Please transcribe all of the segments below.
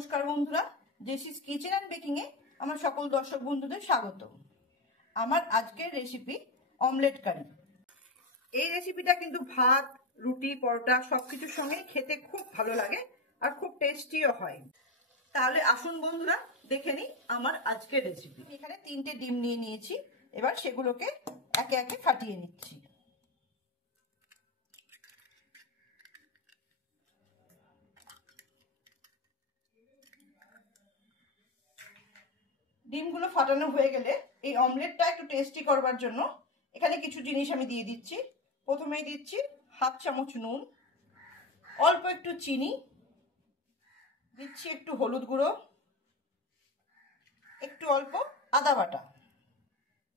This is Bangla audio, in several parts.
নমস্কার বন্ধুরা, জেসিস কিচেন অ্যান্ড বেকিং এ আমার সকল দর্শক বন্ধুদের স্বাগত। আমার আজকের রেসিপি অমলেট কারি। এই রেসিপিটা কিন্তু ভাত, রুটি, পরোটা সবকিছুর সঙ্গে খেতে খুব ভালো লাগে আর খুব টেস্টিও হয়। তাহলে আসুন বন্ধুরা দেখে নিই আমার আজকের রেসিপি। এখানে 3টে ডিম নিয়ে নিয়েছি, এবার সেগুলোকে একে একে ফাটিয়ে নিচ্ছি। ডিমগুলো ফাটানো হয়ে গেলে এই অমলেটটা একটু টেস্টি করবার জন্য এখানে কিছু জিনিস আমি দিয়ে দিচ্ছি। প্রথমেই দিচ্ছি হাফ চামচ নুন, অল্প একটু চিনি, দিচ্ছি একটু হলুদ গুঁড়ো, একটু অল্প আদা বাটা,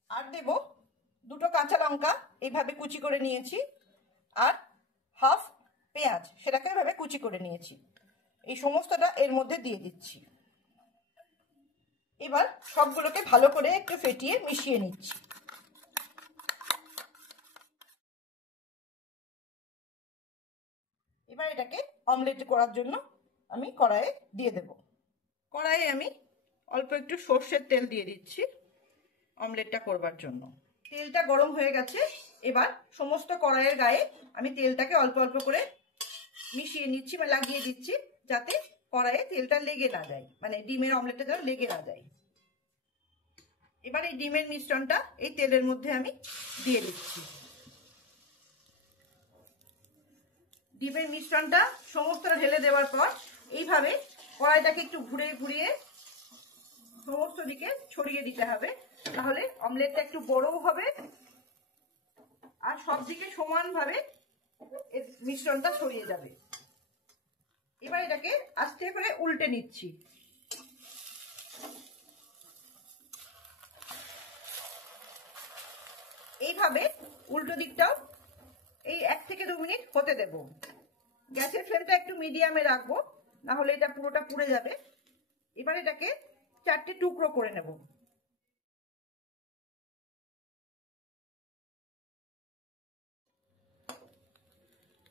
আর দেব 2টো কাঁচা লঙ্কা এইভাবে কুচি করে নিয়েছি, আর হাফ পেঁয়াজ সেটাকে এভাবে কুচি করে নিয়েছি। এই সমস্তটা এর মধ্যে দিয়ে দিচ্ছি। এবার সবগুলোকে ভালো করে একটু ফেটিয়ে মিশিয়ে নিচ্ছি। এবার এটাকে অমলেট করার জন্য আমি কড়াইয়ে দিয়ে দেব। কড়াইয়ে আমি অল্প একটু সর্ষের তেল দিয়ে দিচ্ছি অমলেটটা করবার জন্য। তেলটা গরম হয়ে গেছে, এবার সমস্ত কড়াইয়ের গায়ে আমি তেলটাকে অল্প অল্প করে মিশিয়ে নিচ্ছি বা লাগিয়ে দিচ্ছি, যাতে কড়াইয়ে তেলটা লেগে না যায়, মানে ডিমের অমলেটটা যেন লেগে না যায়। এবার এই ডিমের মিশ্রণটা এই তেলের মধ্যে আমি দিয়ে দিচ্ছি। ডিমের মিশ্রণটা সমস্তটা ঢেলে দেওয়ার পর এইভাবে কড়াইটাকে একটু ঘুরিয়ে ঘুরিয়ে সমস্ত দিকে ছড়িয়ে দিতে হবে, তাহলে অমলেটটা একটু বড়ও হবে আর সব দিকে সমানভাবে এর মিশ্রণটা ছড়িয়ে যাবে। এবার এটাকে আস্তে করে উল্টে নিচ্ছি। এইভাবে উল্টো দিকটাও এই 1 থেকে 2 মিনিট হতে দেব। গ্যাসের ফ্লেমটা একটু মিডিয়ামে রাখবো, না হলে এটা পুরোটা পুড়ে যাবে। এবার এটাকে 4টে টুকরো করে নেব।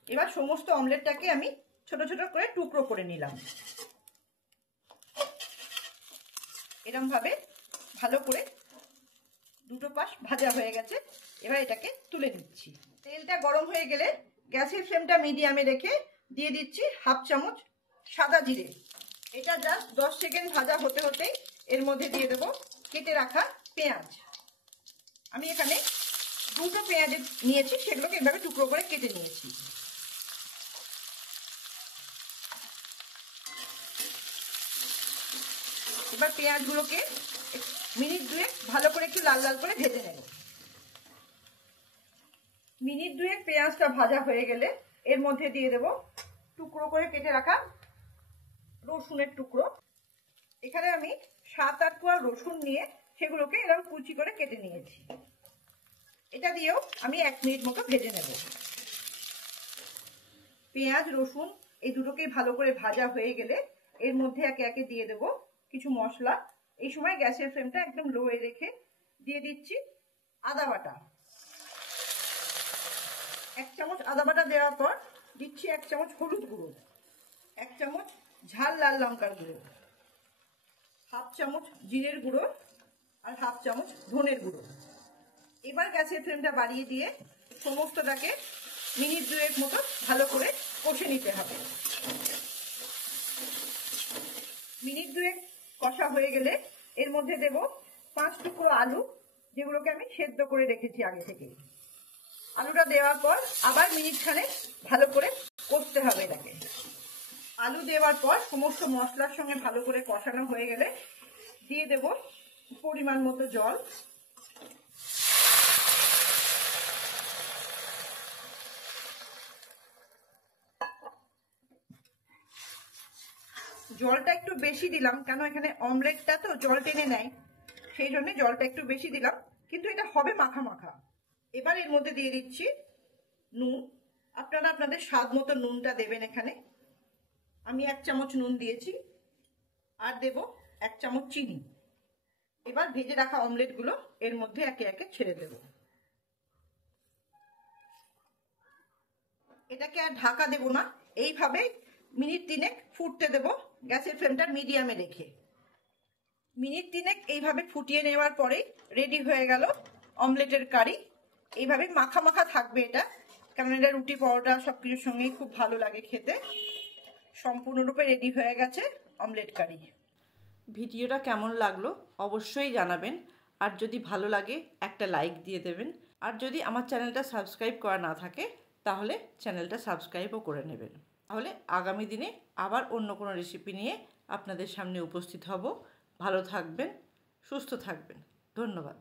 এবার সমস্ত অমলেটটাকে আমি ছোট ছোট করে টুকরো করে নিলাম। এরকম ভাবে ভালো করে দুটো পাশ ভাজা হয়ে গেছে, এবার এটাকে তুলে নিচ্ছি। তেলটা গরম হয়ে গেলে গ্যাসের ফ্লেমটা মিডিয়ামে রেখে দিয়ে দিচ্ছি হাফ চামচ সাদা জিরে। এটা জাস্ট 10 সেকেন্ড ভাজা হতে হতেই এর মধ্যে দিয়ে দেবো কেটে রাখা পেঁয়াজ। আমি এখানে 2টো পেঁয়াজ নিয়েছি, সেগুলোকে এভাবে টুকরো করে কেটে নিয়েছি। এবার পেঁয়াজগুলোকে মিনিট 2 ভালো করে একটু লাল লাল করে ভেজে নেব। মিনিট 2 পেঁয়াজটা ভাজা হয়ে গেলে এর মধ্যে দিয়ে দেব টুকরো করে কেটে রাখা রসুনের টুকরো। এখানে আমি 7-8 কোয়া রসুন নিয়ে সেগুলোকে এরকম কুচি করে কেটে নিয়েছি। এটা দিয়েও আমি 1 মিনিট মতো ভেজে নেব। পেঁয়াজ রসুন এই দুটোকেই ভালো করে ভাজা হয়ে গেলে এর মধ্যে একে একে দিয়ে দেব কিছু মশলা। এই সময় গ্যাসের ফ্লেমটা একদম লোয়ে রেখে দিয়ে দিচ্ছি আদা বাটা। 1 চামচ আদা বাটা দেওয়ার পর দিচ্ছি 1 চামচ হলুদ গুঁড়ো, 1 চামচ ঝাল লাল লঙ্কার গুঁড়ো, হাফ চামচ জিরের গুঁড়ো আর হাফ চামচ ধনের গুঁড়ো। এবার গ্যাসের ফ্লেমটা বাড়িয়ে দিয়ে সমস্তটাকে মিনিট 2 মতো ভালো করে কষে নিতে হবে। মিনিট 2 কষা হয়ে গেলে এর মধ্যে দেব 5 টুকরো আলু, যেগুলোকে আমি সেদ্ধ করে রেখেছি আগে থেকেই। আলুটা দেওয়ার পর আবার মিনিট খানেক ভালো করে কষতে হবে এটাকে। আলু দেওয়ার পর সমস্ত মশলার সঙ্গে ভালো করে কষানো হয়ে গেলে দিয়ে দেব পরিমাণ মতো জল। জলটা একটু বেশি দিলাম, কেন এখানে অমলেটটা তো জল টেনে নেয়, সেই জন্য জলটা একটু বেশি দিলাম, কিন্তু এটা হবে মাখা মাখা। এবার এর মধ্যে দিয়ে দিচ্ছি নুন। আপনারা আপনাদের স্বাদ মতো নুনটা দেবেন। এখানে আমি 1 চামচ নুন দিয়েছি, আর দেব 1 চামচ চিনি। এবার ভেজে রাখা অমলেটগুলো এর মধ্যে একে একে ছেড়ে দেব। এটাকে আর ঢাকা দেব না, এইভাবে মিনিট 3 ফুটতে দেব, গ্যাসের ফ্লেমটা মিডিয়ামে রেখে। মিনিট 3 এইভাবে ফুটিয়ে নেওয়ার পরে রেডি হয়ে গেল অমলেটের কারি। এইভাবে মাখা মাখা থাকবে এটা, কারণ এটা রুটি পরোটা সব কিছুর সঙ্গেই খুব ভালো লাগে খেতে। সম্পূর্ণরূপে রেডি হয়ে গেছে অমলেট কারি। ভিডিওটা কেমন লাগলো অবশ্যই জানাবেন, আর যদি ভালো লাগে একটা লাইক দিয়ে দেবেন। আর যদি আমার চ্যানেলটা সাবস্ক্রাইব করা না থাকে তাহলে চ্যানেলটা সাবস্ক্রাইবও করে নেবেন। তাহলে আগামী দিনে আবার অন্য কোনো রেসিপি নিয়ে আপনাদের সামনে উপস্থিত হব। ভালো থাকবেন, সুস্থ থাকবেন। ধন্যবাদ।